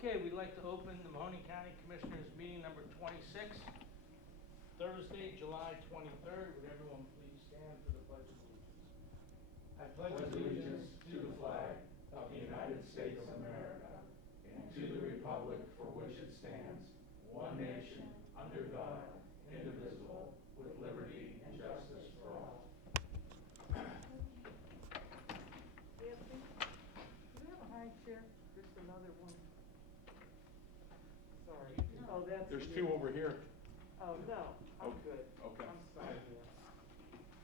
Okay, we'd like to open the Mahoning County Commissioners meeting number 26, Thursday, July 23rd. Would everyone please stand for the Pledge of Allegiance? I pledge allegiance to the flag of the United States of America and to the republic for which it stands, one nation, under God, indivisible, with liberty and justice for all. Do you have a high chair? Just another one. Sorry. Oh, that's. There's two over here. Oh, no, I'm Okay. good. Okay. I'm sorry, dear.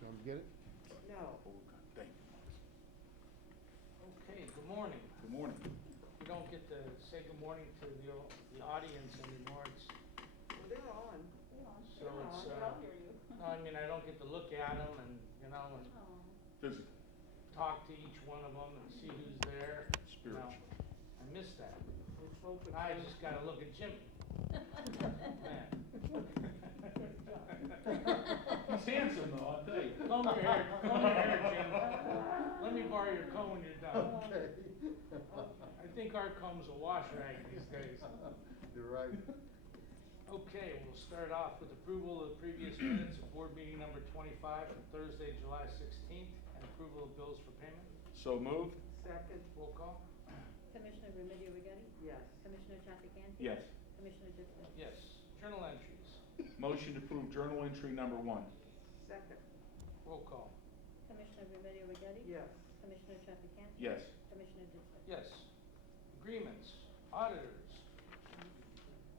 You want to get it? No. Oh, God, thank you. Okay, good morning. Good morning. We don't get to say good morning to the audience anymore. It's, Well, they're on. so it's, no, I mean, I don't get to look at them and, you know, and Physical, talk to each one of them and see who's there. You know, spiritual. I miss that. Let's hope it's. I just gotta look at Jimmy. Man. He's handsome though, I'll tell you. Comb your hair, Jim. Let me borrow your comb when you're done. Okay. I think our comb's a wash rag these days. You're right. Okay, we'll start off with approval of the previous minutes of board meeting number 25 for Thursday, July 16th, and approval of bills for payment. So moved? Second, Roll call? Commissioner Remedy Agati? yes. Commissioner Trafficante? Yes. Commissioner Ditzler? Yes. Journal entries. Motion to approve journal entry number 1. Second, Roll call? Commissioner Remedy Agati? yes. Commissioner Trafficante? Yes. Commissioner Ditzler? Yes. Agreements. Auditors.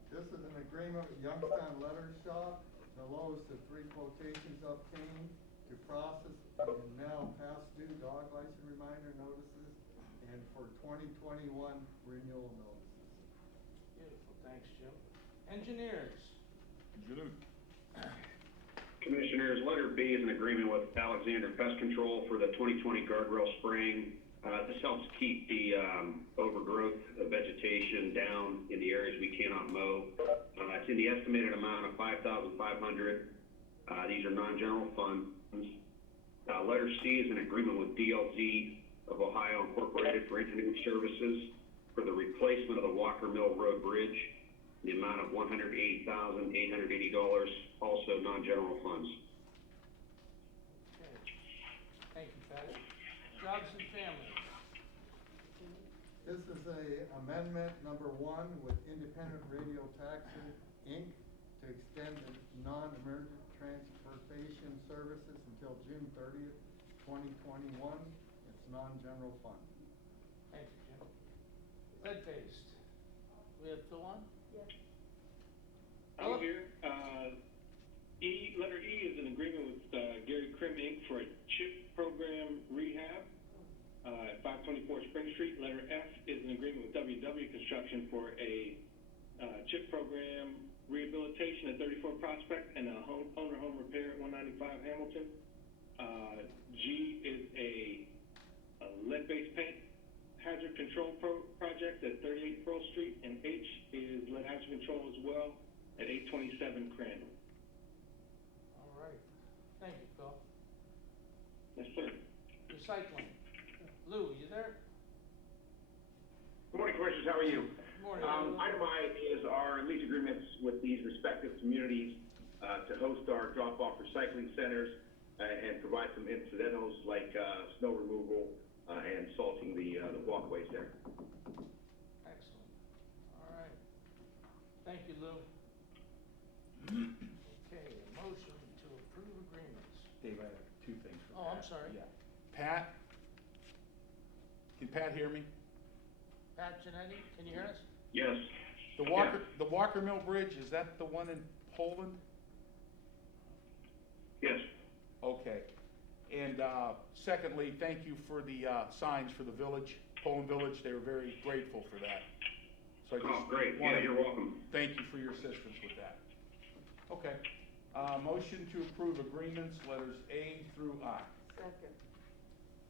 This is an agreement with Youngstown Letter Shop. The lowest of 3 quotations obtained to process and now past due dog license reminder notices and for 2021 renewal notices. Beautiful. Thanks, Jim. Engineers. Janute. Commissioners, letter B is an agreement with Alexander Pest Control for the 2020 guardrail spraying. This helps keep the overgrowth of vegetation down in the areas we cannot mow. It's in the estimated amount of $5,500. These are non-general funds. Letter C is an agreement with DLZ of Ohio Incorporated for engineering services for the replacement of the Walker Mill Road Bridge. The amount of $188,880, also non-general funds. Okay. Thank you, Pat. Jobs and family. This is a amendment number 1 with Independent Radio Taxi, Inc. to extend the non-emergent transportation services until June 30th, 2021. It's non-general fund. Thank you, Jim. Lead-based. We have Phil on? Yes. I'm here. Letter E is an agreement with Gary Krim Inc. for a CHIP program rehab at 524 Spring Street. Letter F is an agreement with WW Construction for a CHIP program rehabilitation at 34 Prospect and a home repair at 195 Hamilton. G is a lead-based paint hazard control project at 38 Pearl Street, and H is lead hazard control as well at 827 Crandall. All right. Thank you, Phil. Yes, sir. Recycling. Lou, you there? Good morning, Commissioners. How are you? Good morning. Item I is our lease agreements with these respective communities to host our drop-off recycling centers and provide some incidentals like snow removal and salting the walkways there. Excellent. All right. Thank you, Lou. Okay, a motion to approve agreements. Dave, I have 2 things for Pat. Oh, I'm sorry. Yeah. Pat? Can Pat hear me? Pat Genetti, can you hear us? Yes. The Walker Mill Bridge, is that the one in Poland? Yes. Okay. And secondly, thank you for the signs for the village, Poland Village. They were very grateful for that. So I just Oh, great. Yeah, wanted you're to welcome. thank you for your assistance with that. Okay. Motion to approve agreements, letters A through I. Second,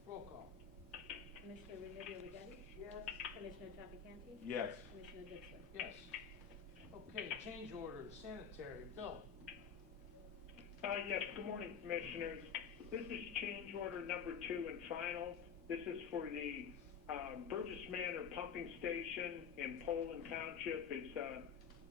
Roll call. Commissioner Remedy Agati? yes. Commissioner Trafficante? Yes. Commissioner Ditzler? Yes. Okay, change orders, sanitary. Bill? Yes, good morning, Commissioners. This is change order number 2 and final. This is for the Burgess Manor Pumping Station in Poland Township. It's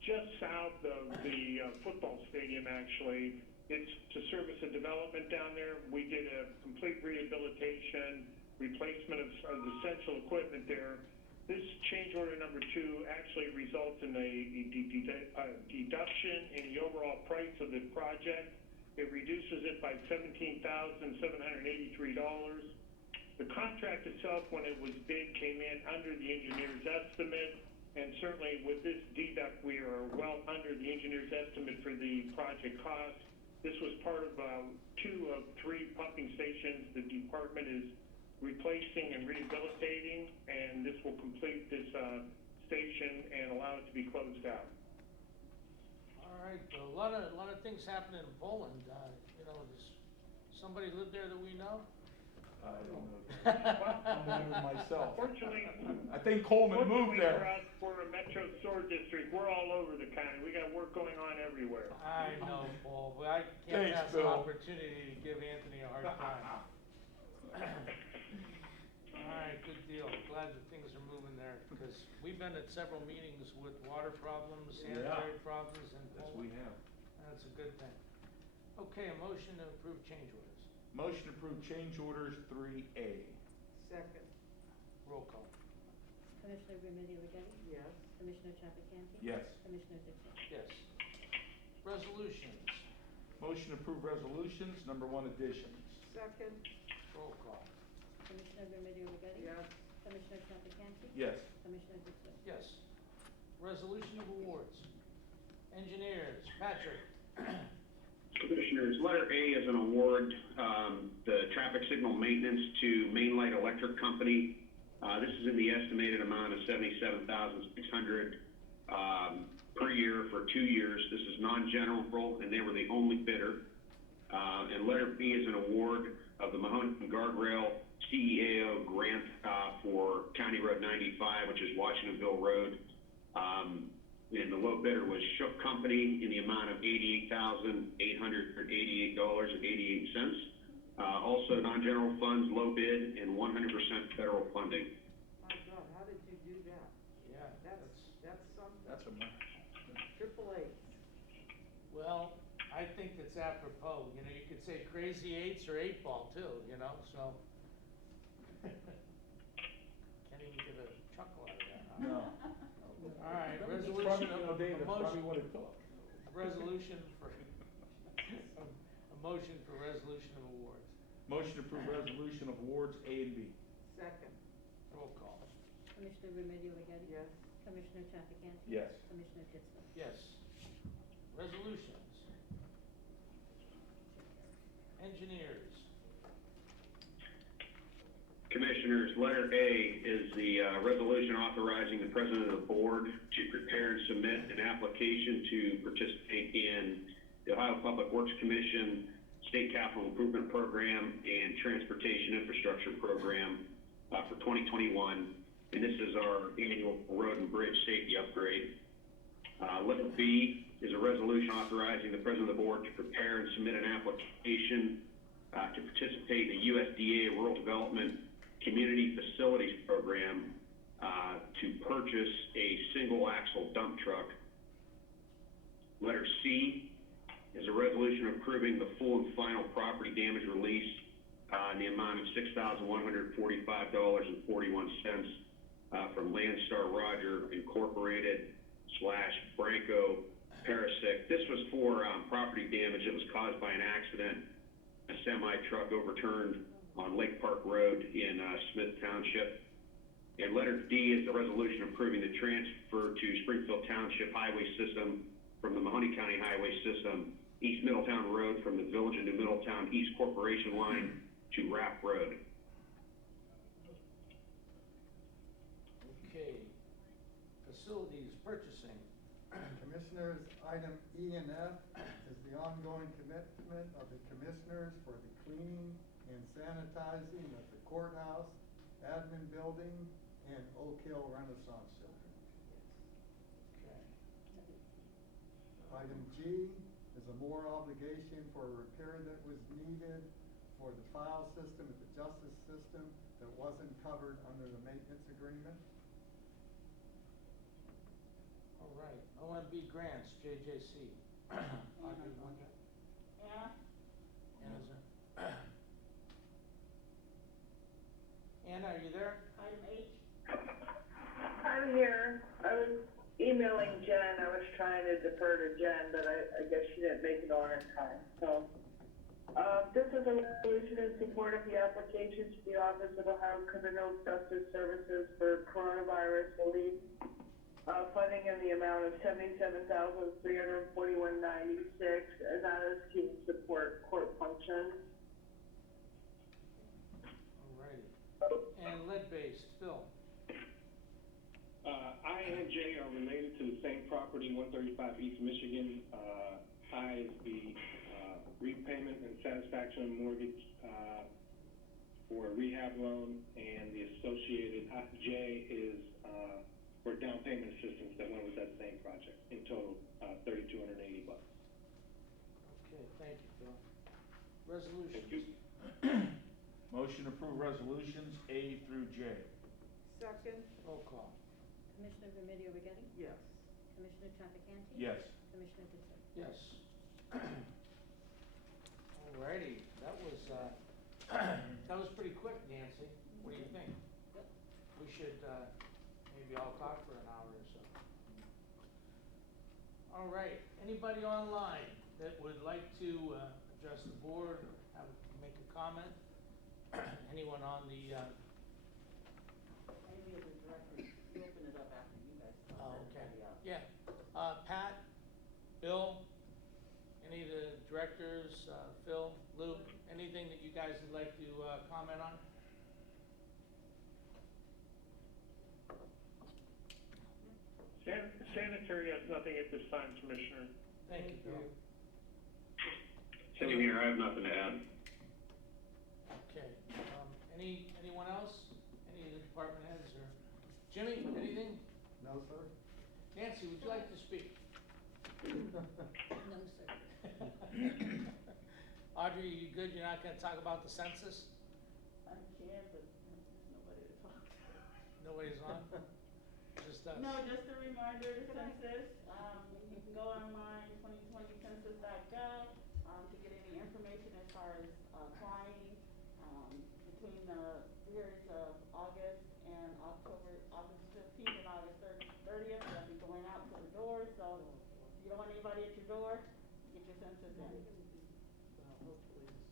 just south of the football stadium, actually. It's to service a development down there. We did a complete rehabilitation, replacement of essential equipment there. This change order number 2 actually results in a deduction in the overall price of the project. It reduces it by $17,783. The contract itself, when it was bid, came in under the engineer's estimate, and certainly with this deduct, we are well under the engineer's estimate for the project cost. This was part of 2 of 3 pumping stations the department is replacing and rehabilitating, and this will complete this station and allow it to be closed out. All right, a lot of things happening in Poland. You know, does somebody live there that we know? I don't know. I'm wondering myself. Fortunately, I think Coleman moved for there. us, we're a Metro Sword District. We're all over the county. We got work going on everywhere. I know, Paul, but I can't Thanks, pass Bill. an opportunity to give Anthony a hard time. All right, good deal. Glad that things are moving there, because we've been at several meetings with water problems, sanitary problems, and Yes, we have. that's a good thing. Okay, a motion to approve change orders. Motion to approve change orders 3A. Second. Roll call. Commissioner Remedy Agati? Yes. Commissioner Trafficante? Yes. Commissioner Ditzler? Yes. Resolutions. Motion to approve resolutions, number 1 additions. Second. Roll call. Commissioner Remedy Agati? Yes. Commissioner Trafficante? Yes. Commissioner Ditzler? Yes. Resolution of awards. Engineers, Patrick. Commissioners, letter A is an award, the traffic signal maintenance to Mainlight Electric Company. This is in the estimated amount of $77,600 per year for 2 years. This is non-general, and they were the only bidder. And letter B is an award of the Mahoning Guardrail CEAO grant for County Road 95, which is Washingtonville Road. And the low bidder was Shook Company in the amount of $88,888.88. Also, non-general funds, low bid, and 100% federal funding. My God, how did you do that? Yeah, That's something. That's a mess. Triple H. well, I think it's apropos. You know, you could say crazy eights or 8-ball too, you know, so. Can't even get a chuckle out of that, huh? No. All right, That's resolution probably, of, Dave, a that's probably motion, what it took. resolution for, a motion for resolution of awards. Motion to approve resolution of awards A and B. Second. Roll call. Commissioner Remedy Agati? Yes. Commissioner Trafficante? Yes. Commissioner Ditzler? Yes. Resolutions. Engineers. Commissioners, letter A is the resolution authorizing the president of the board to prepare and submit an application to participate in the Ohio Public Works Commission State Capital Improvement Program and Transportation Infrastructure Program for 2021. And this is our annual road and bridge safety upgrade. Letter B is a resolution authorizing the president of the board to prepare and submit an application to participate in the USDA Rural Development Community Facilities Program to purchase a single axle dump truck. Letter C is a resolution approving the full and final property damage release in the amount of $6,145.41 from Landstar Roger Incorporated / Branco Parasic. This was for property damage that was caused by an accident. A semi truck overturned on Lake Park Road in Smith Township. And letter D is the resolution approving the transfer to Springfield Township Highway System from the Mahoning County Highway System, East Middletown Road from the Village of New Middletown East Corporation Line to Rapp Road. Okay. Facilities purchasing. Commissioners, item E and F is the ongoing commitment of the commissioners for the cleaning and sanitizing of the courthouse, admin building, and Oak Hill Renaissance Center. Okay. Item G is a more obligation for a repair that was needed for the file system at the justice system that wasn't covered under the maintenance agreement. All right, OMB grants, JJC. Audrey, you want that? Anna? Anna's there. Anna, are you there? Item H? I'm here. I was emailing Jen. I was trying to defer to Jen, but I guess she didn't make it on in time. So, this is a resolution in support of the application to the Office of Ohio Criminal Justice Services for coronavirus relief. Funding in the amount of $77,341.96, and that is to support court functions. All righty. And lead-based, Phil. I and J are related to the same property, 135 East Michigan. I is the repayment and satisfaction of mortgage for a rehab loan, and the associated J is for down payment assistance that went with that same project. In total, $3,280. Okay, thank you, Phil. Resolutions. Thank you. Motion to approve resolutions A through J. Second? Roll call. Commissioner Remedy Agati? Yes. Commissioner Trafficante? Yes. Commissioner Ditzler? Yes. All righty, that was pretty quick, Nancy. What do you think? Yep. We should, maybe all talk for an hour or so. All right, anybody online that would like to, address the board or make a comment? Anyone on the, Maybe as a director, you open it up after you guys talk. oh, okay, Everybody else. yeah. Pat, Bill, any of the directors, Phil, Lou, anything that you guys would like to, comment on? Sanitary has nothing at this time, Commissioner. Thank you, Bill. Same here, I have nothing to add. Okay, anyone else? Any of the department heads or, Jimmy, anything? No, sir? Nancy, would you like to speak? No, sir. Audrey, you good? You're not gonna talk about the census? I can, but there's nobody to talk to. Nobody's on? Just us? No, just a reminder, the census, you can go online, 2020census.gov, to get any information as far as, applying, between the periods of August and August 15th and August 30th, they'll be going out to the doors, so if you don't want anybody at your door, get your census in.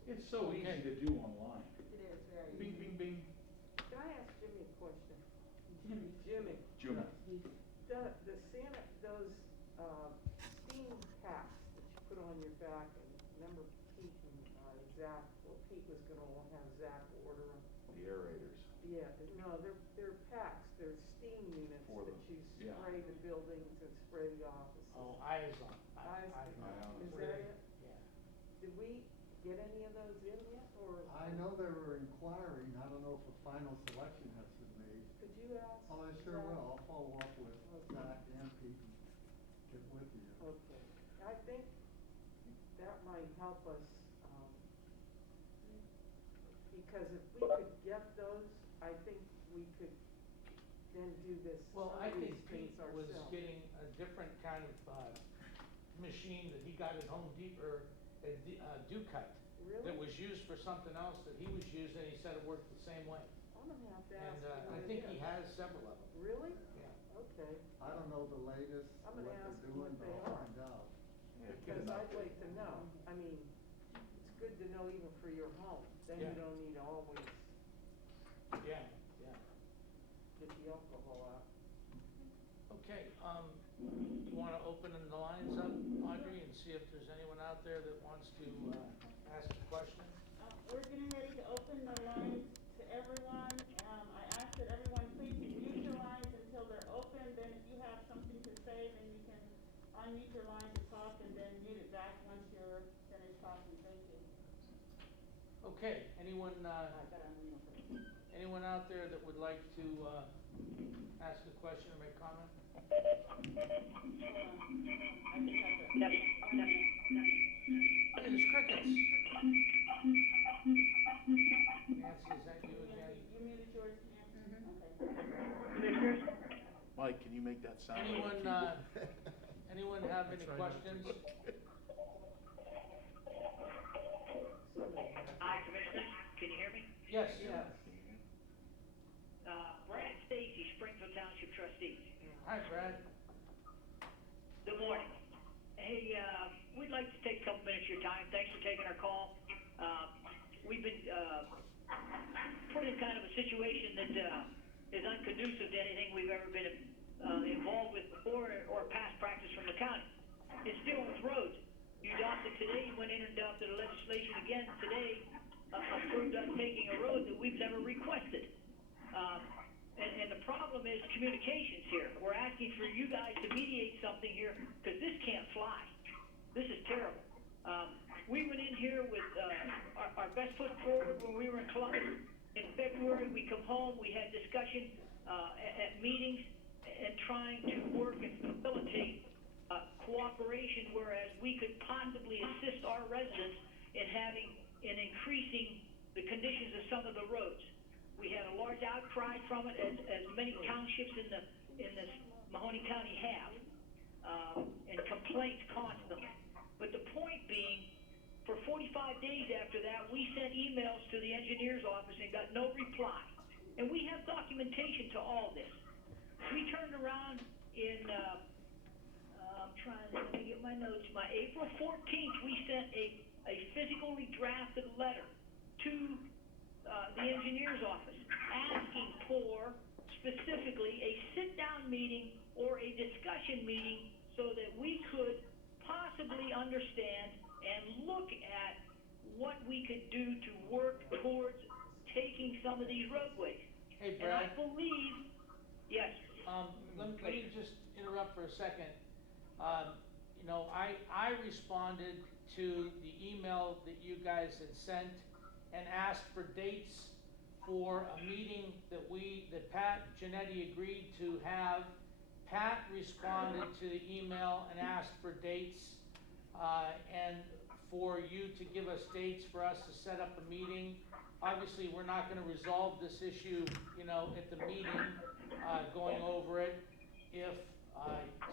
It's so easy to do online. It is very Bing, easy. bing, bing. Can I ask Jimmy a question? Jimmy. Jimmy, Jimmy. the Santa, those, steam packs that you put on your back, and remember Pete and, Zach, well, Pete was gonna have Zach order them. The aerators. Yeah, no, they're packs, they're steam units For that the- you yeah. spray the buildings and spray the offices. Oh, Izon. Is What that are they? it? Yeah. Did we get any of those in yet, or? I know they were inquiring, I don't know if a final selection has been made. Could you ask? Oh, I sure Zach? will, I'll follow up with Okay. Zach and Pete and get with you. Okay, I think that might help us, because if we could get those, I think we could then do this, Well, some I of think these things Pete was ourselves. getting a different kind of, machine that he got at Home Depot, or at Ducite, that Really? was used for something else that he was using, and he said it worked the same way. I'm gonna have to ask And, him I what think it he is. has several of them, Really? yeah. Okay, I don't know the latest, I'm what gonna they're ask him doing, what but they I'll are. find out. Yeah, get because an I'd update. like to know, I mean, it's good to know even for your home, then you Yeah. don't need to always Yeah, yeah. get the alcohol out. Okay, you wanna open the lines up, Audrey, and see if there's anyone out there that wants to, ask a question? We're getting ready to open the lines to everyone. I ask that everyone please mute your lines until they're open, then if you have something to say, then you can unmute your line to talk and then mute it back once you're finished talking. Thank you. Okay, anyone, I got unmute first. anyone out there that would like to, ask a question or make comment? Hold on. I just have to. No, no. Hey, there's crickets. Nancy, is that you again? You muted Mike, can you make that sound? on the Anyone, keyboard? anyone have any questions? Hi, Commissioners. Can you hear me? Yes. Yes. Brad Stacy, Springfield Township Trustee. Hi, Brad. Good morning. Hey, we'd like to take a couple minutes of your time. Thanks for taking our call. We've been put in kind of a situation that is unconducive to anything we've ever been involved with before or past practice from the county. It's still with roads. You adopted today, you went in and adopted a legislation again today, approved us taking a road that we've never requested. And the problem is communications here. We're asking for you guys to mediate something here, because this can't fly. This is terrible. We went in here with our best foot forward when we were in Columbus. In February, we come home, we had discussion at meetings and trying to work and facilitate cooperation, whereas we could possibly assist our residents in increasing the conditions of some of the roads. We had a large outcry from it, as many townships in this Mahoning County have, and complaints constantly. But the point being, for 45 days after that, we sent emails to the engineer's office and got no reply. And we have documentation to all this. We turned around in, let me get my notes, my April 14th, we sent a physically drafted letter to the engineer's office, asking for specifically a sit-down meeting or a discussion meeting so that we could possibly understand and look at what we could do to work towards taking some of these roadways. Hey, And I Brad. believe, yes. Let me just interrupt for a second. You know, I responded to the email that you guys had sent and asked for dates for a meeting that Pat Genetti agreed to have. Pat responded to the email and asked for dates, and for you to give us dates for us to set up a meeting. Obviously, we're not gonna resolve this issue, you know, at the meeting, going over it. If,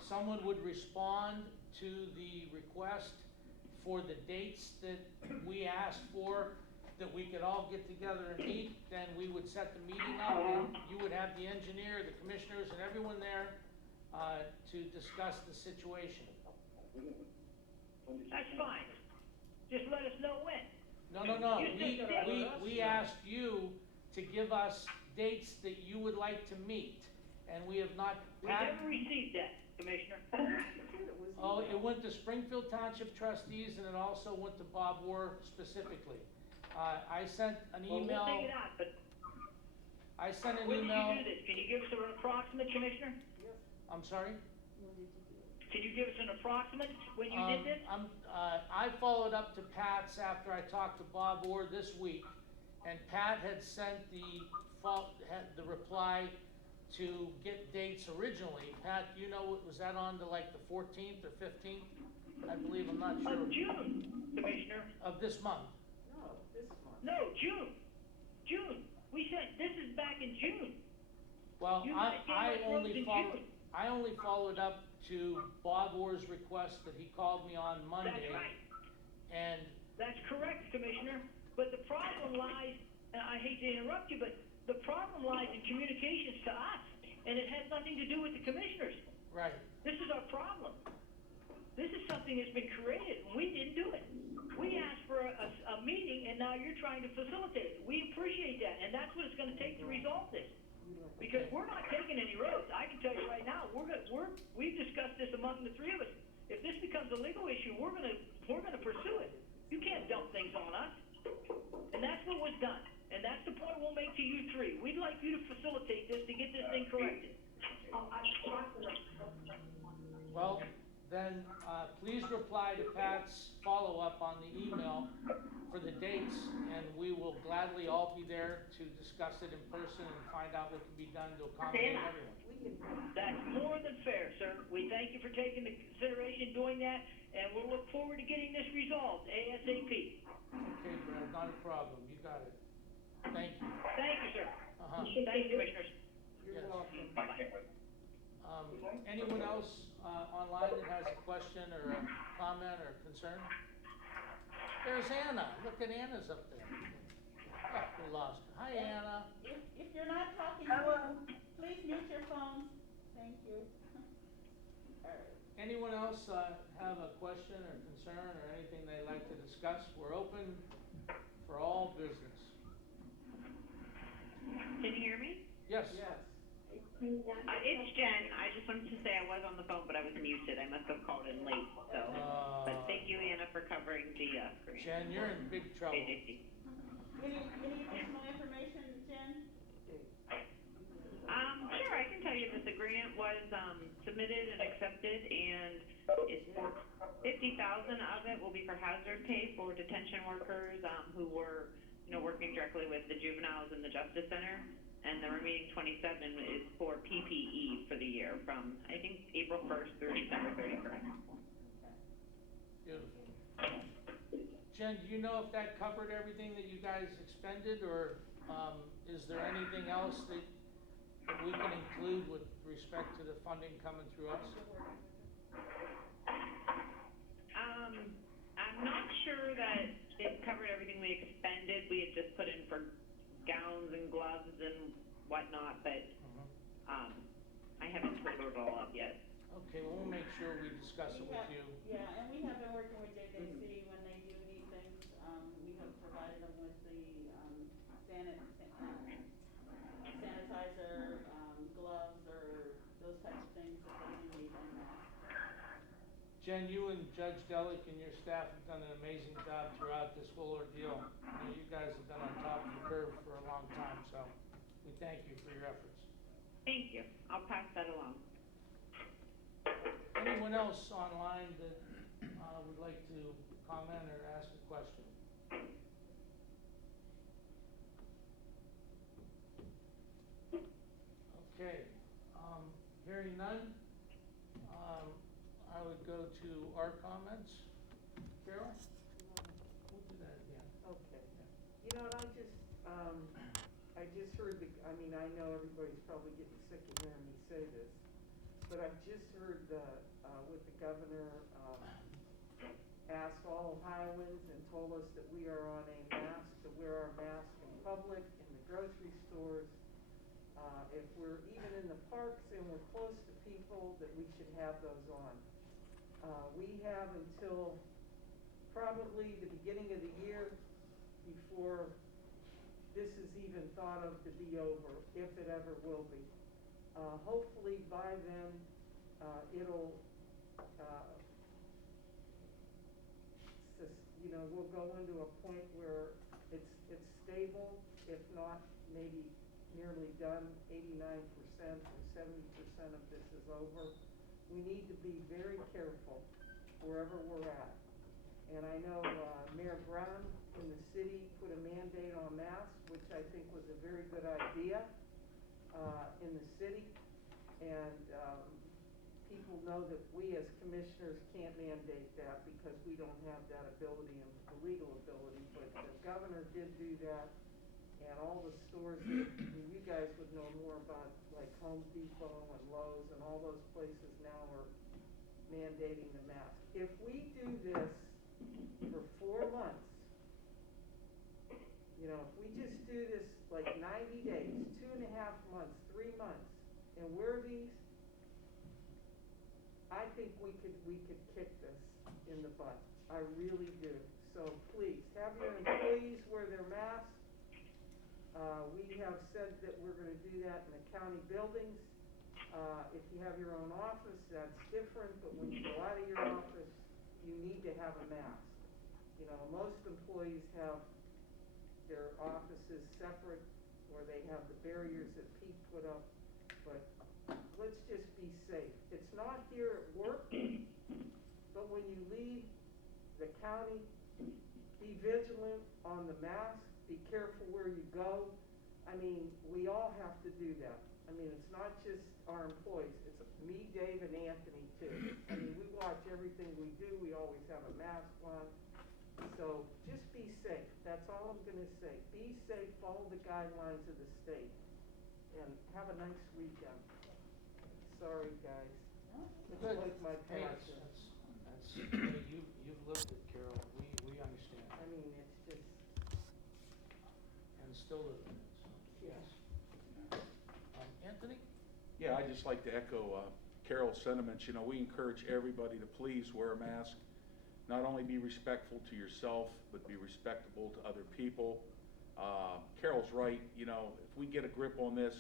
someone would respond to the request for the dates that we asked for, that we could all get together and meet, then we would set the meeting up, and you would have the engineer, the commissioners, and everyone there, to discuss the situation. That's fine. Just let us know when. No, You just said- we asked you to give us dates that you would like to meet, and we have not. We never received that, Commissioner. Oh, it went to Springfield Township trustees, and it also went to Bob Orr specifically. I sent an Well, email. we'll take it out, but I sent an when did email. you do this? Can you give us an approximate, Commissioner? I'm sorry? Can you give us an approximate when you did this? I followed up to Pat's after I talked to Bob Orr this week, and Pat had sent the reply to get dates originally. Pat, do you know, was that on to like the 14th or 15th? I believe, I'm not sure. Of June, Commissioner. Of this month. No, this month. No, June. June. We sent, this is back in June. Well, You guys gave us roads in June. I only followed up to Bob Orr's request that he called me on Monday. That's right. And That's correct, Commissioner. But the problem lies, and I hate to interrupt you, but the problem lies in communications to us, and it has nothing to do with the commissioners. right. This is our problem. This is something that's been created, and we didn't do it. We asked for a meeting, and now you're trying to facilitate it. We appreciate that, and that's what it's gonna take to resolve this. Because we're not taking any roads. I can tell you right now, we've discussed this among the three of us. If this becomes a legal issue, we're gonna pursue it. You can't dump things on us. And that's what was done. And that's the point we'll make to you three. We'd like you to facilitate this to get this thing corrected. Well, then, please reply to Pat's follow-up on the email for the dates, and we will gladly all be there to discuss it in person and find out what can be done to accommodate everyone. That's more than fair, sir. We thank you for taking the consideration doing that, and we'll look forward to getting this resolved ASAP. Okay, Brad, not a problem, you got it. Thank you. Thank you, sir. Uh-huh. Thank you, Commissioners. You're Yes. welcome. Bye-bye. Anyone else, online that has a question or a comment or concern? There's Anna, look at Anna's up there. Oh, we lost her. Hi, Anna. If you're not talking, please mute your phones. Thank you. All right. Anyone else, have a question or concern or anything they'd like to discuss? We're open for all business. Can you hear me? Yes. Yes. It's Jen. I just wanted to say I was on the phone, but I was muted. I must have called in late, so. But thank you, Anna, for covering the screen. Jen, you're in big trouble. AJC. Any additional information, Jen? Sure, I can tell you this agreement was submitted and accepted, and it's for 50,000 of it will be for hazard pay for detention workers who were, working directly with the juveniles in the Justice Center. And the remaining 27 is for PPE for the year from, I think, April 1st through December 31st. Beautiful. Jen, do you know if that covered everything that you guys expended, or is there anything else that we can include with respect to the funding coming through us? I'm not sure that it covered everything we expended. We had just put in for gowns and gloves and whatnot, but I haven't totaled it all up yet. Okay, well, we'll make sure we discuss it with you. Yeah, and we have been working with JJC when they do need things. We have provided them with the sanitizer, gloves, or those types of things that they need and masks. Jen, you and Judge Delic and your staff have done an amazing job throughout this whole ordeal. You guys have been on top of the curve for a long time, so we thank you for your efforts. Thank you. I'll pass that along. Anyone else online that would like to comment or ask a question? Okay, hearing none, I would go to our comments. Carol? We'll do that again. Okay. You know what, I just heard I know everybody's probably getting sick of hearing me say this, but I've just heard with the governor, asked all Ohioans and told us that we are on a mask, to wear our mask in public, in the grocery stores. If we're even in the parks and we're close to people, that we should have those on. We have until probably the beginning of the year before this is even thought of to be over, if it ever will be. Hopefully by then, it'll, we'll go into a point where it's stable, if not maybe nearly done, 89% or 70% of this is over. We need to be very careful wherever we're at. And I know Mayor Brown in the city put a mandate on masks, which I think was a very good idea in the city. And people know that we as commissioners can't mandate that because we don't have that ability and the legal ability. But the governor did do that, and all the stores that you guys would know more about, like Home Depot and Lowe's and all those places now are mandating the mask. If we do this for 4 months, if we just do this like 90 days, 2.5 months, 3 months, and wear these, I think we could kick this in the butt. I really do. So please, have your employees wear their masks. We have said that we're going to do that in the county buildings. If you have your own office, that's different, but when you go out of your office, you need to have a mask. Most employees have their offices separate, where they have the barriers that Pete put up, but let's just be safe. It's not here at work, but when you leave the county, be vigilant on the mask, be careful where you go. We all have to do that. It's not just our employees, it's me, Dave, and Anthony too. We watch everything we do, we always have a mask on. So just be safe, that's all I'm gonna say. Be safe, follow the guidelines of the state, and have a nice weekend. Sorry. sorry, guys. It's Good. like my Hey, passion. hey, you've lived it, Carol, we understand, I mean, it's just, and still living it, so, yes. Anthony? Yeah, I'd just like to echo Carol's sentiments. You know, we encourage everybody to please wear a mask. Not only be respectful to yourself, but be respectable to other people. Carol's right, you know, if we get a grip on this,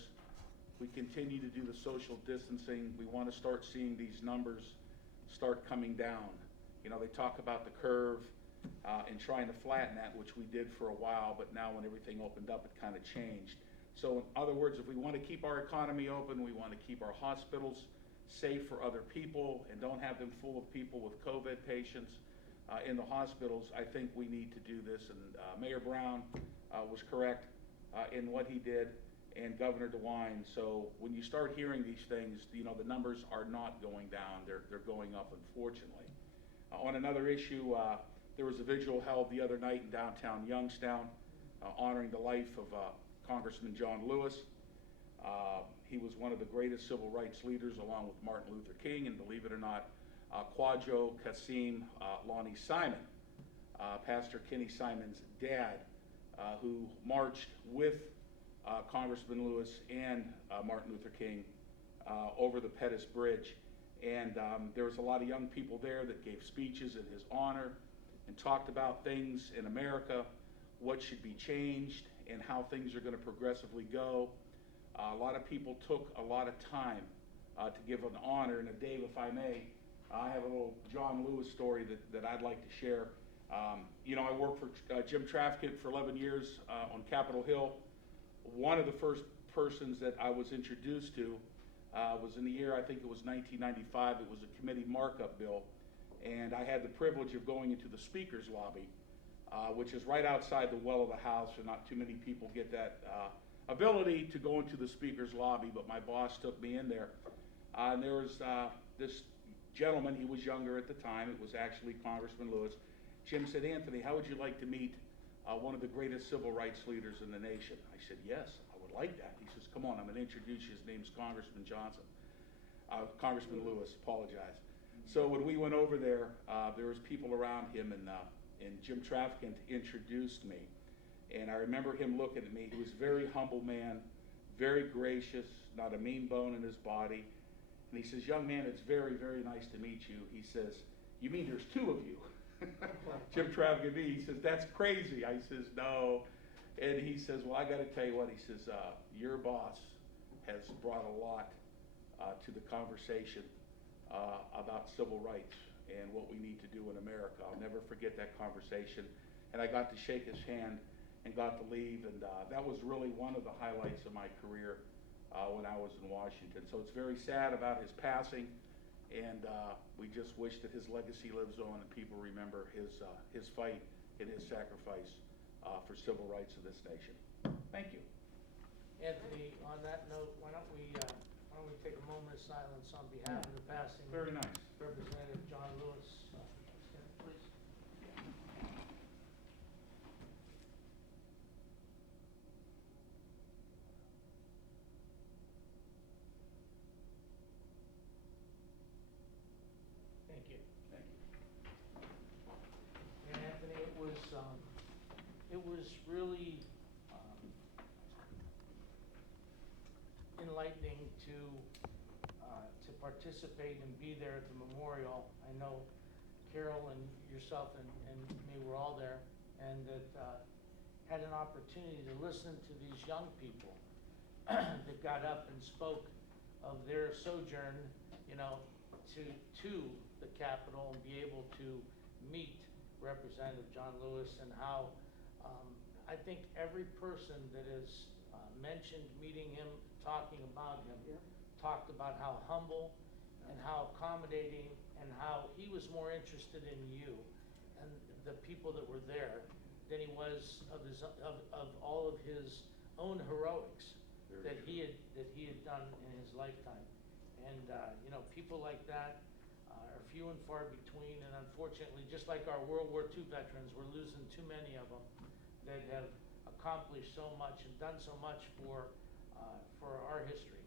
we continue to do the social distancing, we want to start seeing these numbers start coming down. You know, they talk about the curve and trying to flatten that, which we did for a while, but now when everything opened up, it kind of changed. So in other words, if we want to keep our economy open, we want to keep our hospitals safe for other people and don't have them full of people with COVID patients in the hospitals, I think we need to do this. And Mayor Brown was correct in what he did, and Governor DeWine. So when you start hearing these things, you know, the numbers are not going down, they're going up, unfortunately. On another issue, there was a vigil held the other night in downtown Youngstown honoring the life of Congressman John Lewis. He was one of the greatest civil rights leaders, along with Martin Luther King, and believe it or not, Kwadwo Kasim Lonnie Simon, Pastor Kenny Simon's dad, who marched with Congressman Lewis and Martin Luther King over the Pettus Bridge. And there was a lot of young people there that gave speeches in his honor and talked about things in America, what should be changed, and how things are going to progressively go. A lot of people took a lot of time to give an honor. And Dave, if I may, I have a little John Lewis story that I'd like to share. You know, I worked for Jim Trafficant for 11 years on Capitol Hill. One of the first persons that I was introduced to was in the year, I think it was 1995, it was a committee markup bill. And I had the privilege of going into the speaker's lobby, which is right outside the well of the House, and not too many people get that ability to go into the speaker's lobby, but my boss took me in there. And there was this gentleman, he was younger at the time, it was actually Congressman Lewis. Jim said, "Anthony, how would you like to meet one of the greatest civil rights leaders in the nation?" I said, "Yes, I would like that." He says, "Come on, I'm going to introduce you. His name's Congressman Lewis, apologize." So when we went over there, there was people around him, and Jim Trafficant introduced me. And I remember him looking at me. He was a very humble man, very gracious, not a mean bone in his body. And he says, "Young man, it's very, very nice to meet you." He says, "You mean there's two of you?" Jim Trafficant, he says, "That's crazy." I says, "No." And he says, "Well, I got to tell you what," he says, "your boss has brought a lot to the conversation about civil rights and what we need to do in America." I'll never forget that conversation. And I got to shake his hand and got to leave, and that was really one of the highlights of my career when I was in Washington. So it's very sad about his passing, and we just wish that his legacy lives on and people remember his fight and his sacrifice for civil rights of this nation. Thank you. Anthony, on that note, why don't we take a moment of silence on behalf of the passing Very nice. Representative John Lewis, stand, please. Thank you. Thank you. And Anthony, it was really enlightening to participate and be there at the memorial. I know Carol and yourself and me were all there, and that had an opportunity to listen to these young people that got up and spoke of their sojourn, you know, to the Capitol and be able to meet Representative John Lewis, and how I think every person that has mentioned meeting him, talking about him, talked about how humble and how accommodating and how he was more interested in you and the people that were there than he was of all of his own heroics that he had done in his lifetime. And you know, people like that are few and far between, and unfortunately, just like our World War II veterans, we're losing too many of them that have accomplished so much and done so much for our history.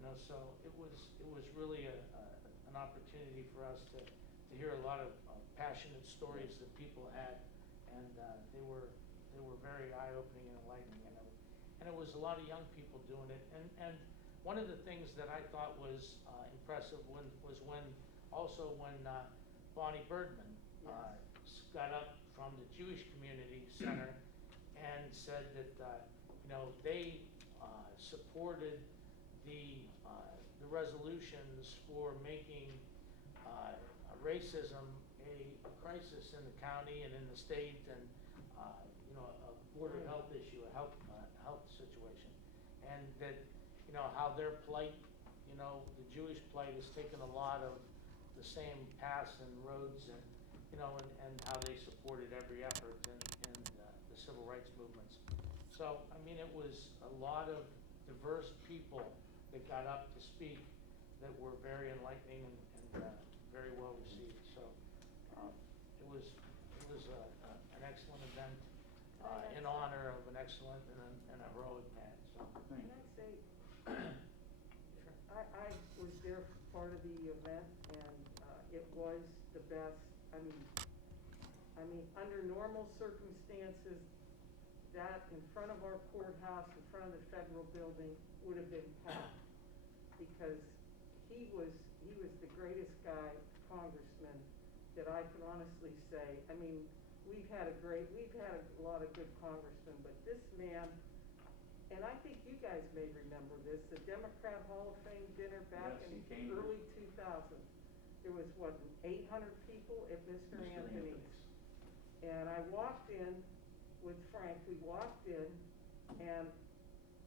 You know, so it was really an opportunity for us to hear a lot of passionate stories that people had, and they were very eye-opening and enlightening, and it was a lot of young people doing it, and one of the things that I thought was impressive was when Bonnie Birdman got up from the Jewish Community Center and said that they supported the resolutions for making racism a crisis in the county and in the state, and a border health issue, a health situation, and that how their plight, the Jewish plight has taken a lot of the same paths and roads, and and how they supported every effort in the civil rights movements. So I mean, it was a lot of diverse people that got up to speak that were very enlightening and very well received. So it was an excellent event in honor of an excellent and a heroic man. So Can I say, I was there for part of the event, and it was the best. I mean, under normal circumstances, that in front of our courthouse, in front of the federal building, would have been packed, because he was the greatest guy, congressman, that I can honestly say. I mean, we've had a lot of good congressmen, but this man, and I think you guys may remember this, the Democrat Hall of Fame dinner back Yes, in he came. early 2000. There was, 800 people at Mr. Anthony's. And I walked in with Frank, we walked in, and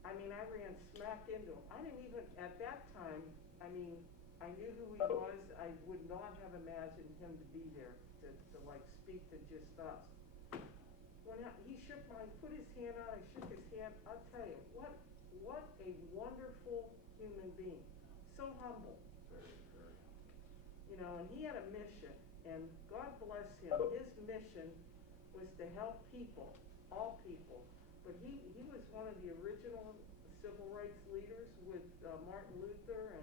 I mean, I ran smack into him. I didn't even, at that time, I mean, I knew who he was. I would not have imagined him to be there to like speak to just us. When he put his hand out, I shook his hand. I'll tell you, what a wonderful human being. So humble. And he had a mission, and God bless him. His mission was to help people, all people. But he was one of the original civil rights leaders with Martin Luther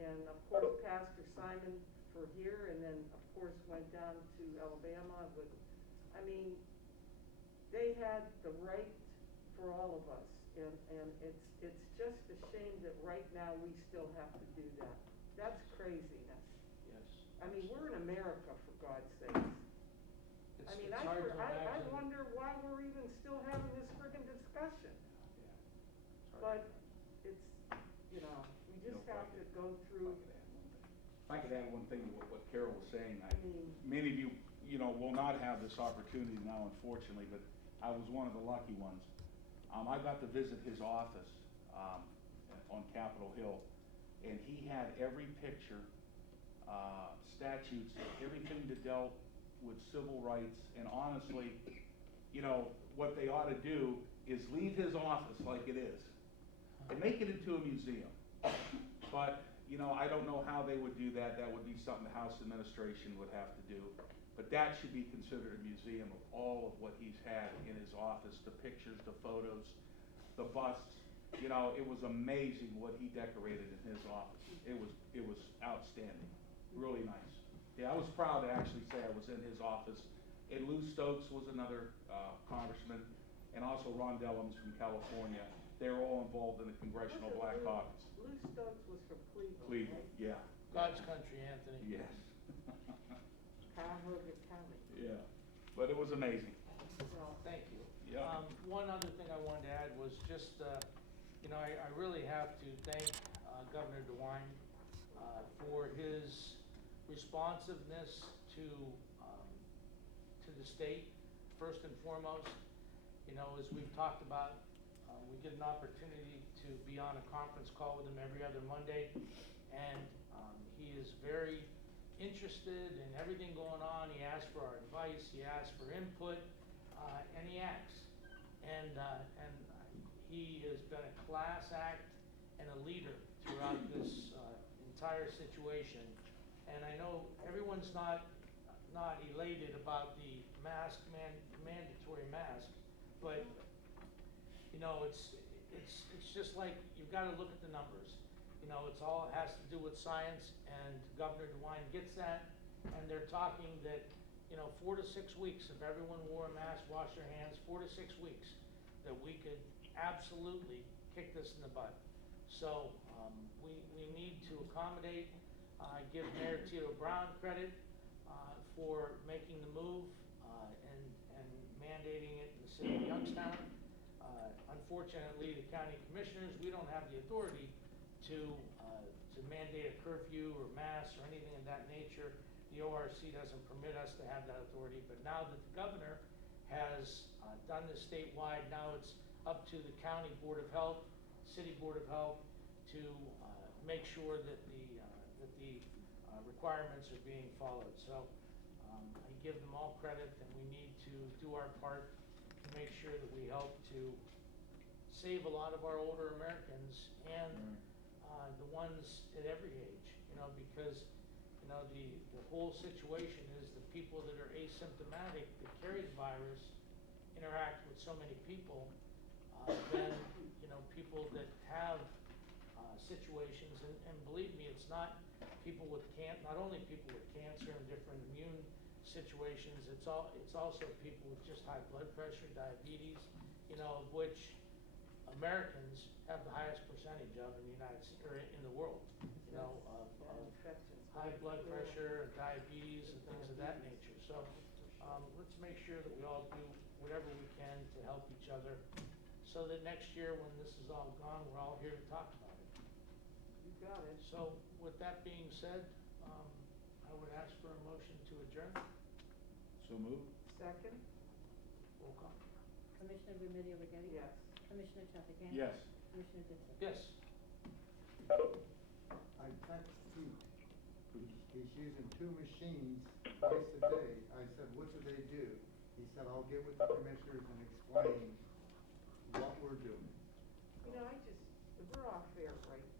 and of course Pastor Simon for here, and then of course went down to Alabama. But I mean, they had the right for all of us, and it's just a shame that right now we still have to do that. That's craziness. yes. I mean, we're in America, for God's sakes. I mean, it's hard to I imagine. wonder why we're even still having this friggin' discussion. Yeah. But it's, we just have to go through. If I could add one thing to what Carol was saying, mean, many of you, will not have this opportunity now, unfortunately, but I was one of the lucky ones. I got to visit his office on Capitol Hill, and he had every picture, statutes, everything that dealt with civil rights, and honestly, what they ought to do is leave his office like it is and make it into a museum. But, I don't know how they would do that. That would be something the House administration would have to do. But that should be considered a museum of all of what he's had in his office, the pictures, the photos, the busts. It was amazing what he decorated in his office. It was outstanding, really nice. Yeah, I was proud to actually say I was in his office. And Lou Stokes was another congressman, and also Ron Dellums from California. They were all involved in the Congressional Black Caucus. Lou Stokes was from Cleveland, Cleveland, right? yeah. God's country, Anthony. Yes. Cuyahoga County. Yeah, but it was amazing. Well, Thank you. Yeah. One other thing I wanted to add was just, I really have to thank Governor DeWine for his responsiveness to the state, first and foremost. As we've talked about, we get an opportunity to be on a conference call with him every other Monday, and he is very interested in everything going on. He asks for our advice, he asks for input, and he acts. And he has been a class act and a leader throughout this entire situation. And I know everyone's not elated about the mandatory mask, but it's just like, you've got to look at the numbers. You know, it's all, it has to do with science, and Governor DeWine gets that, and they're talking that, you know, 4 to 6 weeks, if everyone wore a mask, wash their hands, 4 to 6 weeks, that we could absolutely kick this in the butt. So, we need to accommodate, give Mayor Tito Brown credit, for making the move, and mandating it in the city of Youngstown. Unfortunately, the county commissioners, we don't have the authority to mandate a curfew or mass or anything of that nature. The ORC doesn't permit us to have that authority, but now that the governor has done this statewide, now it's up to the county board of health, city board of health, to make sure that the requirements are being followed. So I give them all credit, and we need to do our part to make sure that we help to save a lot of our older Americans and the ones at every age, you know, because, you know, the whole situation is the people that are asymptomatic that carry the virus interact with so many people, then, you know, people that have situations, and believe me, it's not people with not only people with cancer and different immune situations, it's also people with just high blood pressure, diabetes, you know, of which Americans have the highest percentage of in the or in the world, you know, of high blood pressure and diabetes and things of that nature. So, let's make sure that we all do whatever we can to help each other, so that next year, when this is all gone, we're all here to talk about it. You got it. So, with that being said, I would ask for a motion to adjourn. So moved. Second? Roll call. Commissioner Remedy Agati? Yes. Commissioner Trafficant? Yes. Commissioner Ditzler? Yes. I texted Pete, he's using 2 machines twice a day. I said, what do they do? He said, I'll get with the commissioners and explain what we're doing. You know, we're off air right